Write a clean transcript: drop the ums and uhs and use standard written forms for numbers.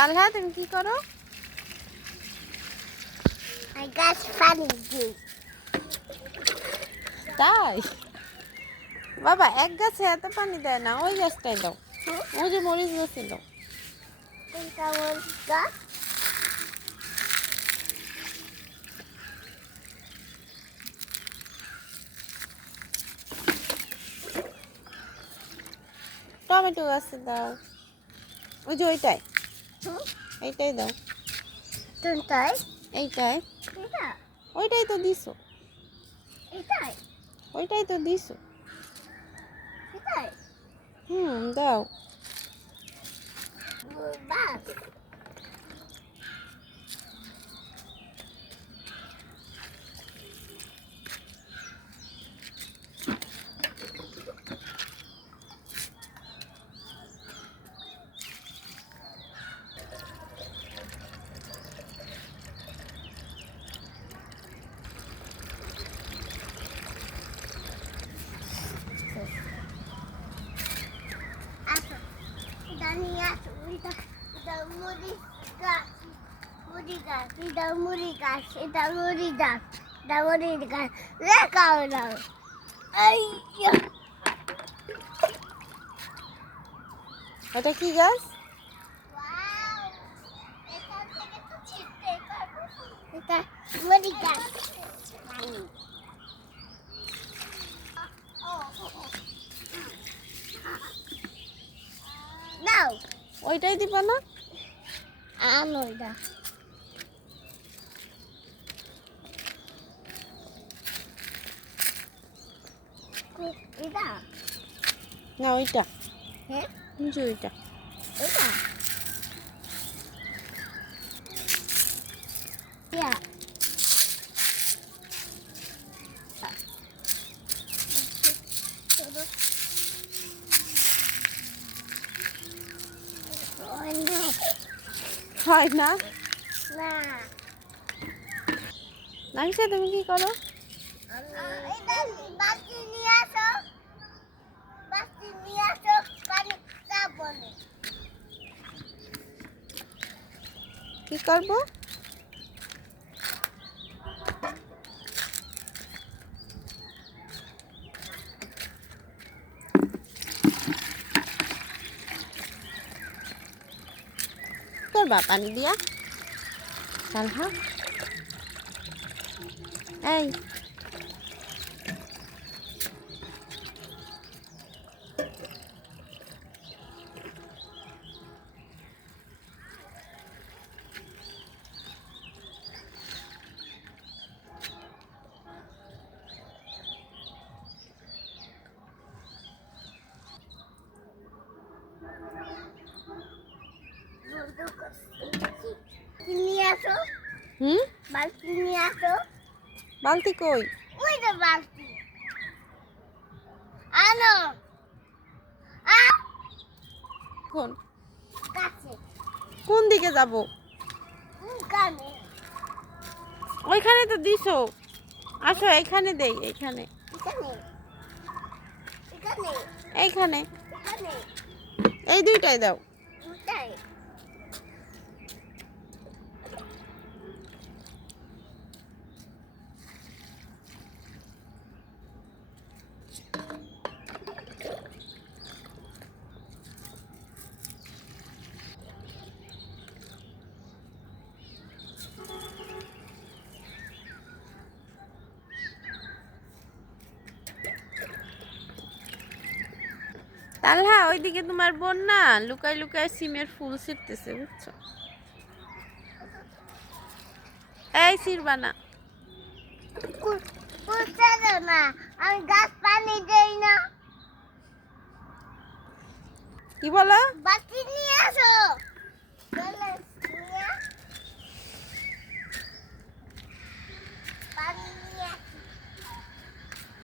তালহা তুমি কি করো? গাছ পানি দিই। তাই বাবা, এক গাছে এত পানি দেয় না, ওই গাছটাই দাও। ওই যে মরিচ গাছে দাও। কোনটা মরিচ গাছ? টমেটো গাছে দাও। ওই যে ওইটাই, এইটাই দাও। কোনটায়? এইটাই। এটা? ওইটাই তো দিছো। এটাই? ওইটাই তো দিছো। এটাই? দাও। বাস। আসো, এটা নিয়ে আসো। এটা মুড়ি গাছ। মুড়ি গাছ। এটা মুড়ি গাছ। এটা মুড়ি গাছ। এটা মুড়ি গাছ। রেখাও দাও। আইয়া! এটা কি গাছ? ওয়াও! এখান থেকে তো ছিটতে পারবো। এটা মুড়ি গাছ। দাও। ওইটাই দিবা না? আনো এটা। এটা? না, ওইটা। হ্যাঁ? যে ওইটা। এটা? ইয়া। হয় না? না। নাইসা, তুমি কি করো? এটা বালতি নিয়ে আসো। বালতি নিয়ে আসো। পানি যাবো না। কি করবো? করবা পানি দিয়া? তালহা, এই নিয়ে আসো। বালতি নিয়ে আসো। বালতি কই? ওই তো বালতি। আনো। কোন গাছে। কোন দিকে যাব? কানে। ওইখানে তো দিছো। আসো, এইখানে দেই। এইখানে এখানে। এখানে। এইখানে এখানে। এই দুইটাই দাও। দুটাই। তালহা, ওইদিকে তোমার বোন না লুকায় লুকায় সিমের ফুল ছিঁড়তেছে, বুঝছো? এই ছিঁড়বা না। কুচালো না। আমি গাছ পানি দেই না। কি বলো? বালতি নিয়ে আসো।